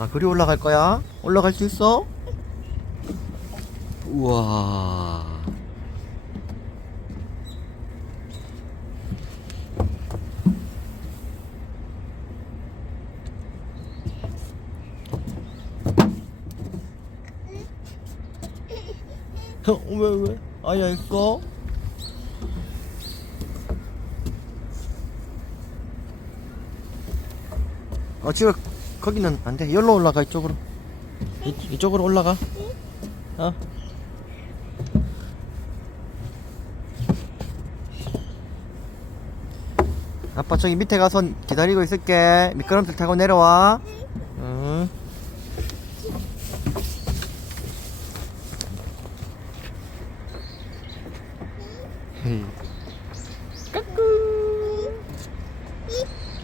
아, 그리 올라갈 거야? 올라갈 수 있어? 우와. 어, 왜, 왜? 아야 있어? 어, 지금 거기는 안 돼. 여기로 올라가, 이쪽으로. 이, 이쪽으로 올라가. 어. 아빠 저기 밑에 가서 기다리고 있을게. 미끄럼틀 타고 내려와. 응. 헤이. 까꿍.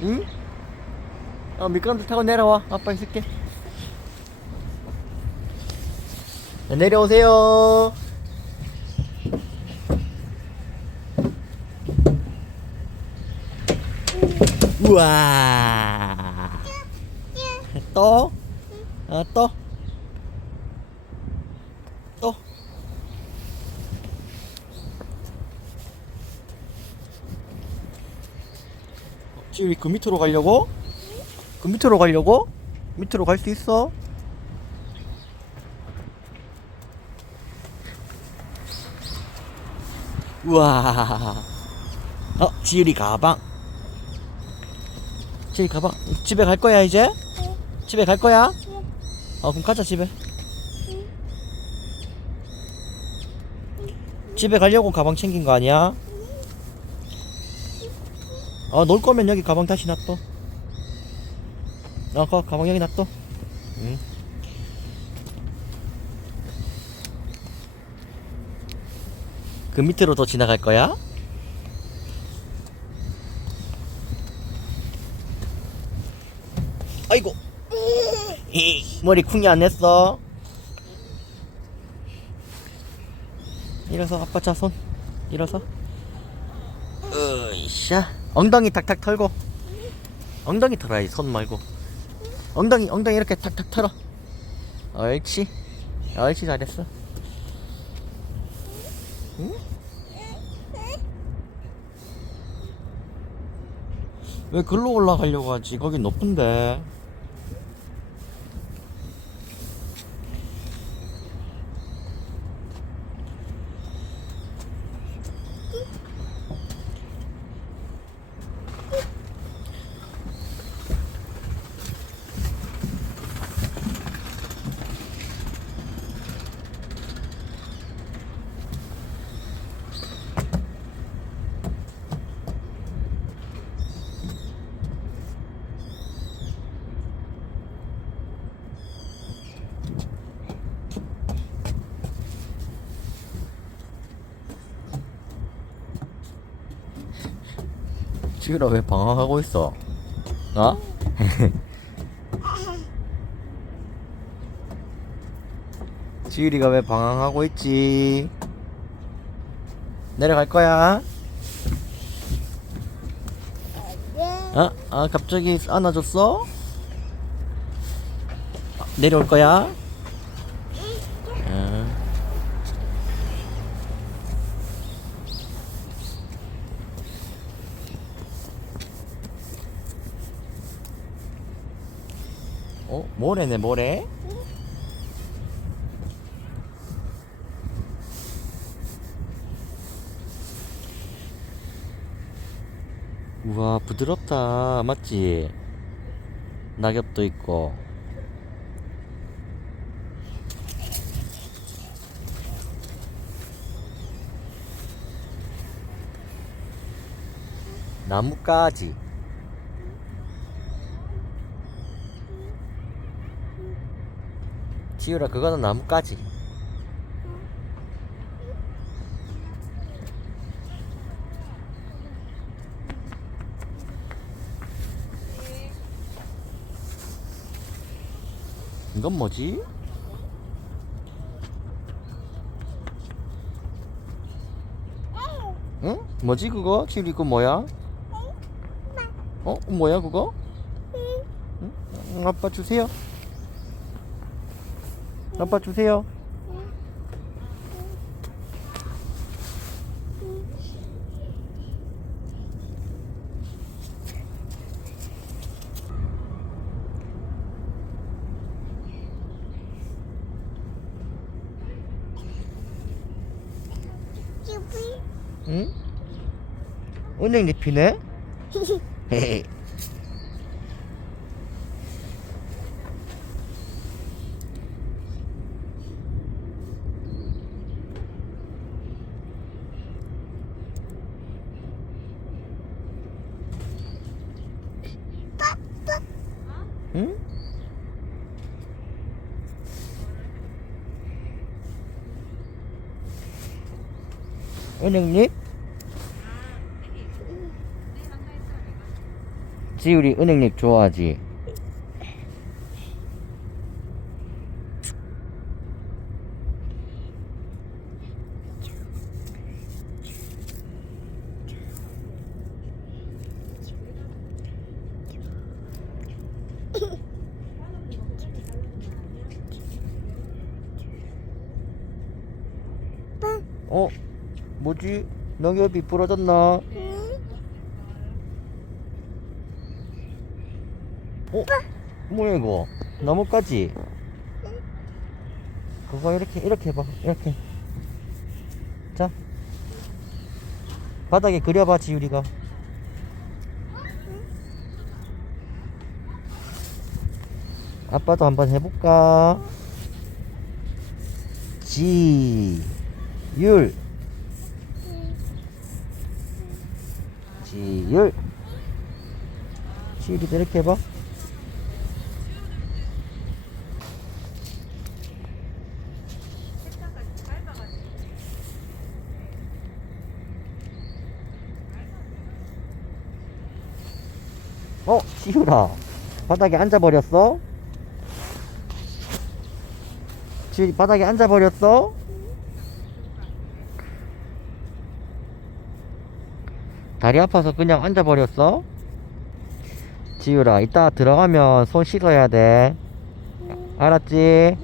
응? 어, 미끄럼틀 타고 내려와. 아빠 있을게. 네, 내려오세요. 우와. 또? 어, 또? 또? 지금 그 밑으로 가려고? 그 밑으로 가려고? 밑으로 갈 수 있어? 우와. 어, 지율이 가방. 지율이 가방. 집에 갈 거야, 이제? 집에 갈 거야? 어, 그럼 가자, 집에. 집에 가려고 가방 챙긴 거 아니야? 어, 놀 거면 여기 가방 다시 놔둬. 어, 거, 가방 여기 놔둬. 응. 그 밑으로 더 지나갈 거야? 아이고. 이, 머리 쿵이 안 냈어. 일어서 아빠 자 손. 일어서. 으이샤. 엉덩이 탁탁 털고. 엉덩이 털어야지 손 말고. 엉덩이 엉덩이 이렇게 탁탁 털어. 옳지. 옳지 잘했어. 응? 왜 글로 올라가려고 하지? 거기 높은데. 지율아 왜 방황하고 있어? 어? 지율이가 왜 방황하고 있지? 내려갈 거야? 어? 아 갑자기 안아줬어? 아, 내려올 거야? 어. 어? 모래네 모래? 우와 부드럽다 맞지? 낙엽도 있고 나뭇가지 지율아 그거는 나뭇가지 이건 뭐지? 응? 뭐지 그거? 지율이 그거 뭐야? 어? 뭐야 그거? 응? 응, 아빠 주세요 아빠 주세요. 응? 은행 잎이네? 헤헤. 응? 은행잎? 지율이 은행잎 좋아하지? 빵. 어? 뭐지? 낙엽이 부러졌나? 응? 어? 뭐야 이거? 나뭇가지? 그거 이렇게 이렇게 해봐 이렇게 자 바닥에 그려봐 지율이가 아빠도 한번 해볼까? 지율 지율 지율이도 이렇게 해봐 어, 지율아. 바닥에 앉아버렸어? 지율이 바닥에 앉아버렸어? 다리 아파서 그냥 앉아버렸어? 지율아, 이따 들어가면 손 씻어야 돼. 알았지?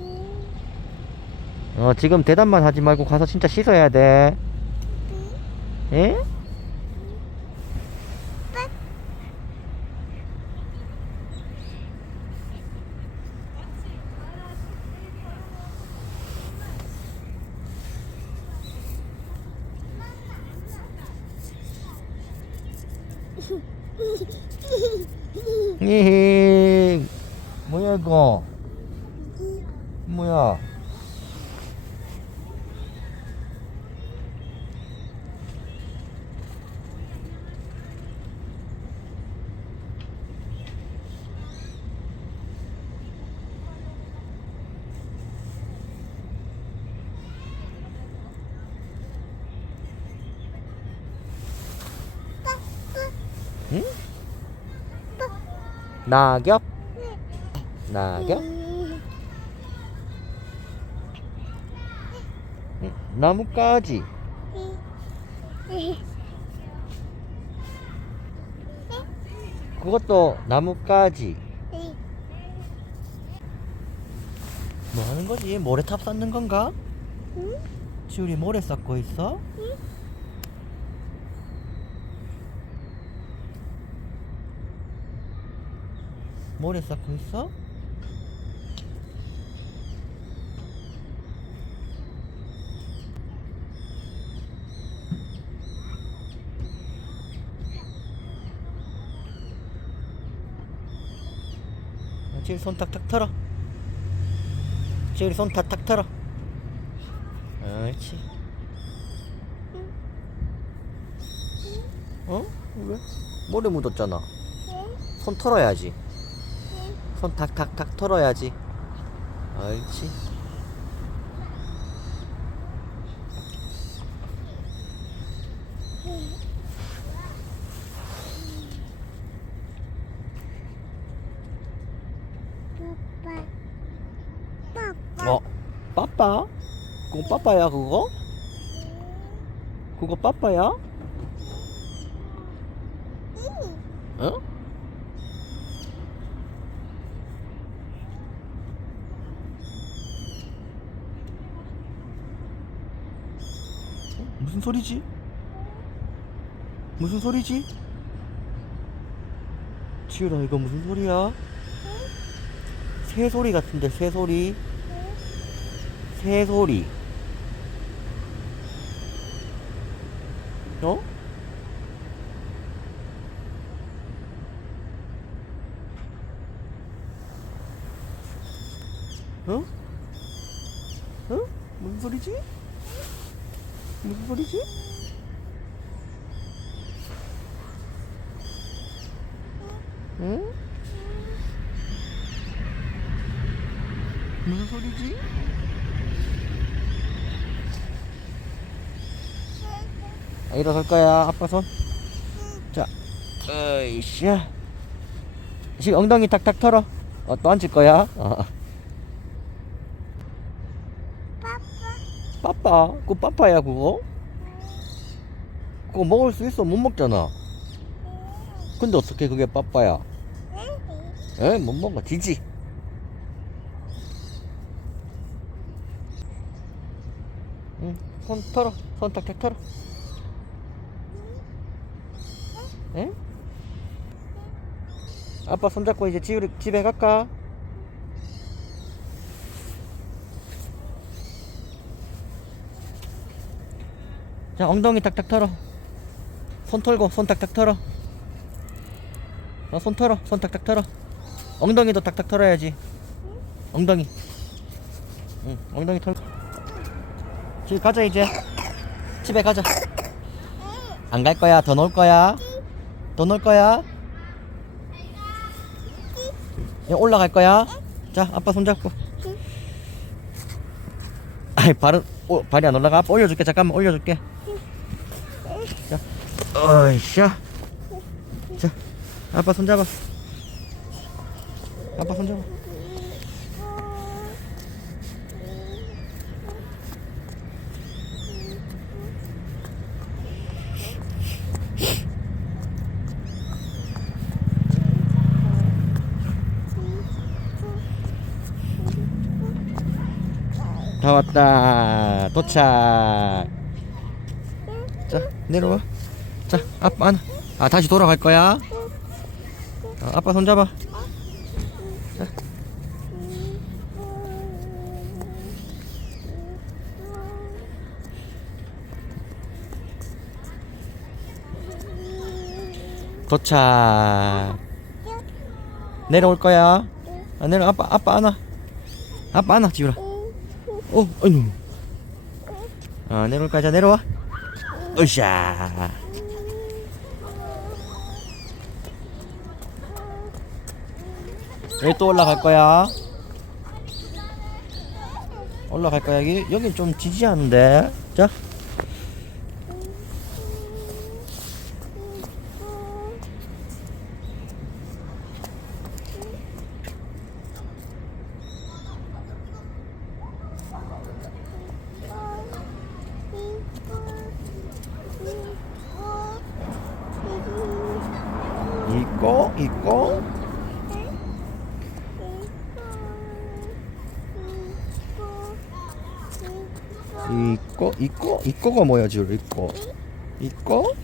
어, 지금 대답만 하지 말고 가서 진짜 씻어야 돼. 예? 히히 뭐야 이거 뭐야 응? 낙엽? 낙엽? 응, 나뭇가지. 그것도 나뭇가지. 뭐 하는 거지? 모래탑 쌓는 건가? 지울이 모래 쌓고 있어? 모래 쌓고 있어? 지금 손 탁탁 털어. 지금 손 탁탁 털어. 옳지. 어? 왜? 모래 묻었잖아. 손 털어야지. 손 탁탁탁 털어야지. 옳지. 어? 빠빠? 그거 빠빠야 그거? 그거 빠빠야? 어? 무슨 소리지? 무슨 소리지? 지율아 이거 무슨 소리야? 새 소리 같은데 새 소리 새 소리 어? 어? 어? 무슨 소리지? 무슨 소리지? 응? 무슨 소리지? 아, 일어설 거야 아빠 손. 자, 어이씨야. 지금 엉덩이 탁탁 털어. 어, 또 앉을 거야. 어. 빠빠. 그거 빠빠야 그거. 그거 먹을 수 있어 못 먹잖아. 근데 어떻게 그게 빠빠야? 에? 못 먹어 지지. 응, 손 털어. 손 탁탁 털어. 에? 아빠 손잡고 이제 집, 집에 갈까? 자, 엉덩이 탁탁 털어. 손 털고, 손 탁탁 털어. 어, 손 털어, 손 탁탁 털어. 엉덩이도 탁탁 털어야지. 엉덩이. 응, 엉덩이 털고. 집에 가자, 이제. 집에 가자. 안 갈 거야? 더 놀 거야? 더 놀 거야? 야, 올라갈 거야? 자, 아빠 손잡고. 아이, 발은, 오, 발이 안 올라가? 아빠 올려줄게. 잠깐만, 올려줄게. 자, 어이샤. 자, 아빠 손잡아. 아빠 손잡아. 다 왔다. 도착. 자, 내려와. 자, 아빠 안. 아, 다시 돌아갈 거야. 어, 아빠 손 잡아. 자. 도착. 내려올 거야. 아, 내려. 아빠, 아빠 안아. 아빠 안아, 지우라. 어, 아이고. 어, 내려올 거야. 자, 내려와. 으쌰. 여기 또 올라갈 거야. 올라갈 거야 여기 여기 좀 지지하는데. 있고 있고 있고 있고가 뭐야 지금? 있고. 있고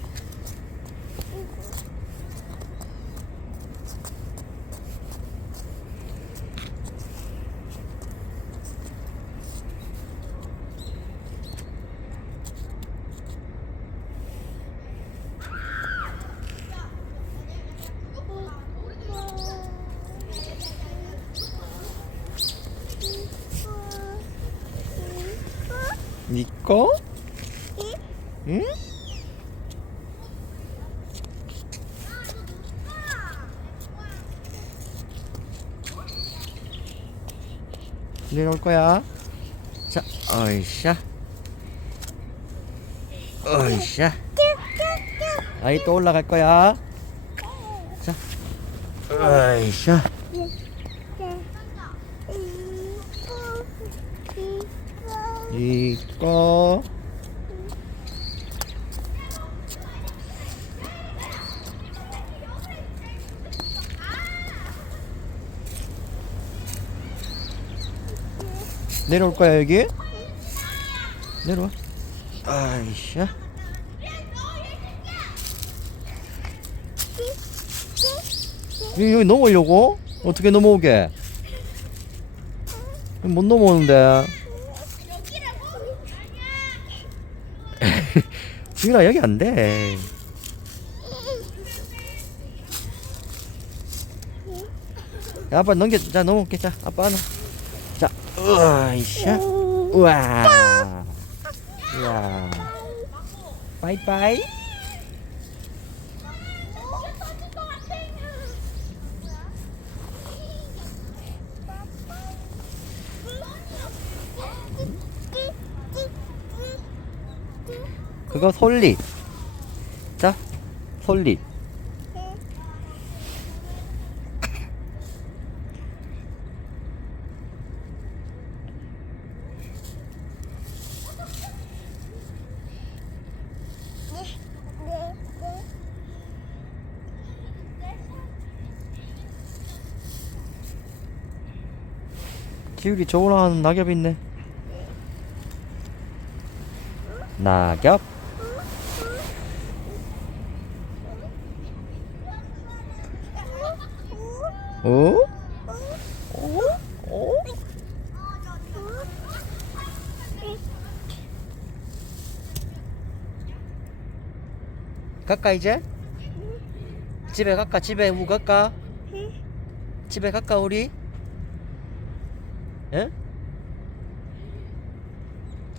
있고 응? 내려올 거야. 자, 어이샤. 어이샤. 아이 또 올라갈 거야. 자, 어이샤. 갈까? 내려올 거야 여기? 내려와. 아이씨. 여기, 여기 넘어오려고? 어떻게 넘어오게? 못 넘어오는데. 지민아 여기 안 돼. 야, 아빠 넘겨, 자 넘어올게, 자 아빠 하나. 자, 우와, 이샤, 우와, 우와, 빠이빠이. 그거 솔잎. 자, 솔잎. 기울이 좋아하는 낙엽 있네. 낙엽. 어? 어? 어? 이제? 집에 갈까? 집에 우 갈까? 집에 갈까 우리? 예?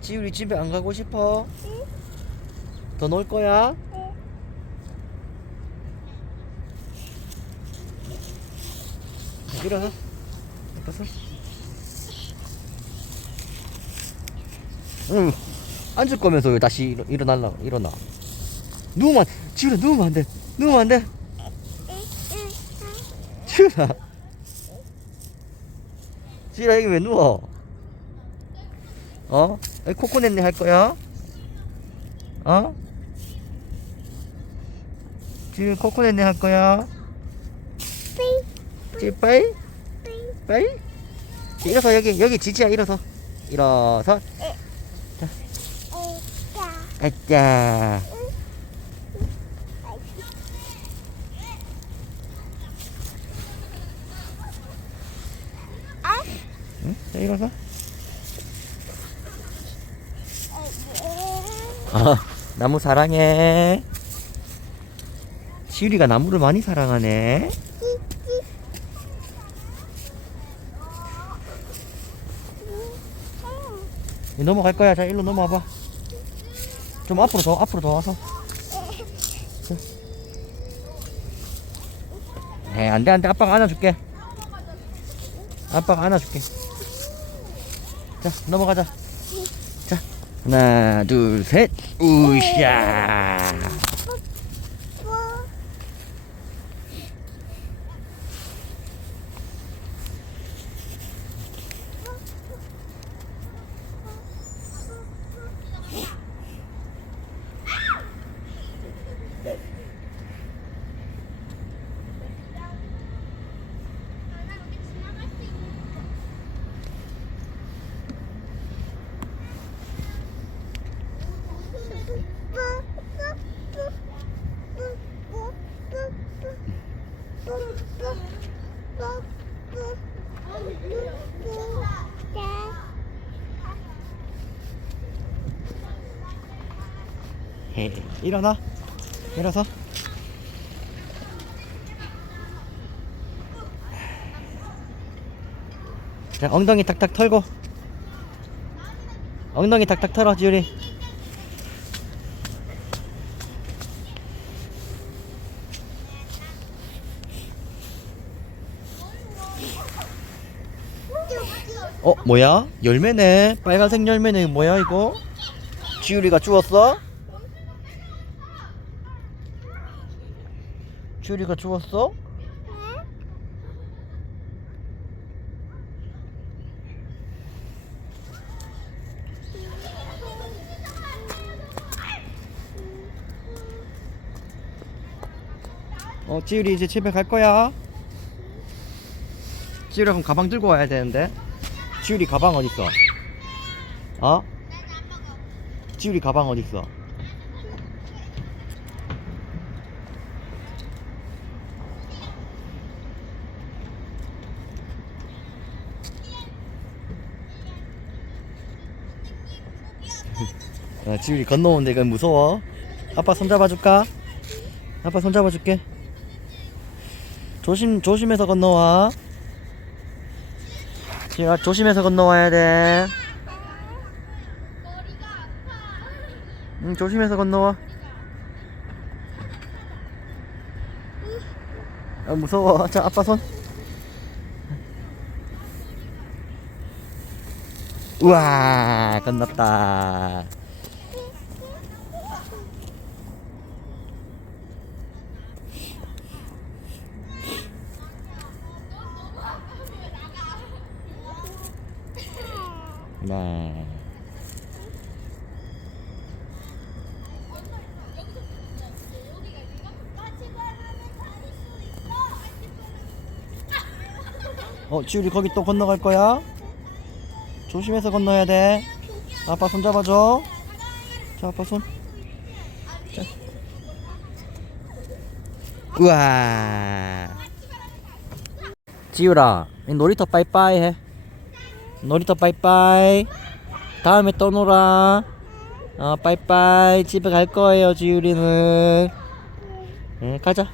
지우리 집에 안 가고 싶어? 더 놀 거야? 일어서 일어서 응 앉을 거면서 왜 다시 일어, 일어날라 일어나 누우면 지우라 누우면 안 돼 누우면 안 돼 지우라 지우라 여기 왜 누워 어? 코코넷네 할 거야? 어? 지금 코코넷네 할 거야? 지 빠이? 빠이? 일어서 여기 여기 지지야 일어서. 일어서. 아짜. 응? 자, 일어서. 아, 나무 사랑해. 시우리가 나무를 많이 사랑하네 이 넘어갈 거야. 자, 일로 넘어와봐. 좀 앞으로 더, 앞으로 더 와서. 에, 안 돼, 안 돼. 아빠가 안아줄게. 아빠가 안아줄게. 자, 넘어가자. 자, 하나, 둘, 셋. 우샤. 일어나. 일어서. 자, 엉덩이 탁탁 털고. 엉덩이 탁탁 털어, 지율이. 어, 뭐야? 열매네. 빨간색 열매네. 뭐야, 이거? 지율이가 주웠어? 지율이가 주웠어? 어, 지율이 이제 집에 갈 거야. 지율이 그럼 가방 들고 와야 되는데. 지율이 가방 어디 있어? 어? 지율이 가방 어디 있어? 어, 지율이 건너오는데 이건 무서워. 아빠 손 잡아줄까? 아빠 손 잡아줄게. 조심 조심해서 건너와. 지율아 조심해서 건너와야 돼. 응 조심해서 건너와. 아 무서워. 자 아빠 손. 우와 건넜다. 네. 어 지율이 거기 또 건너갈 거야? 조심해서 건너야 돼. 아빠 손 잡아줘. 자 아빠 손. 자. 우와. 지율아, 이 놀이터 빠이빠이 해. 놀이터 빠이빠이. 다음에 또 놀아. 어, 빠이빠이. 집에 갈 거예요, 지율이는. 응, 가자.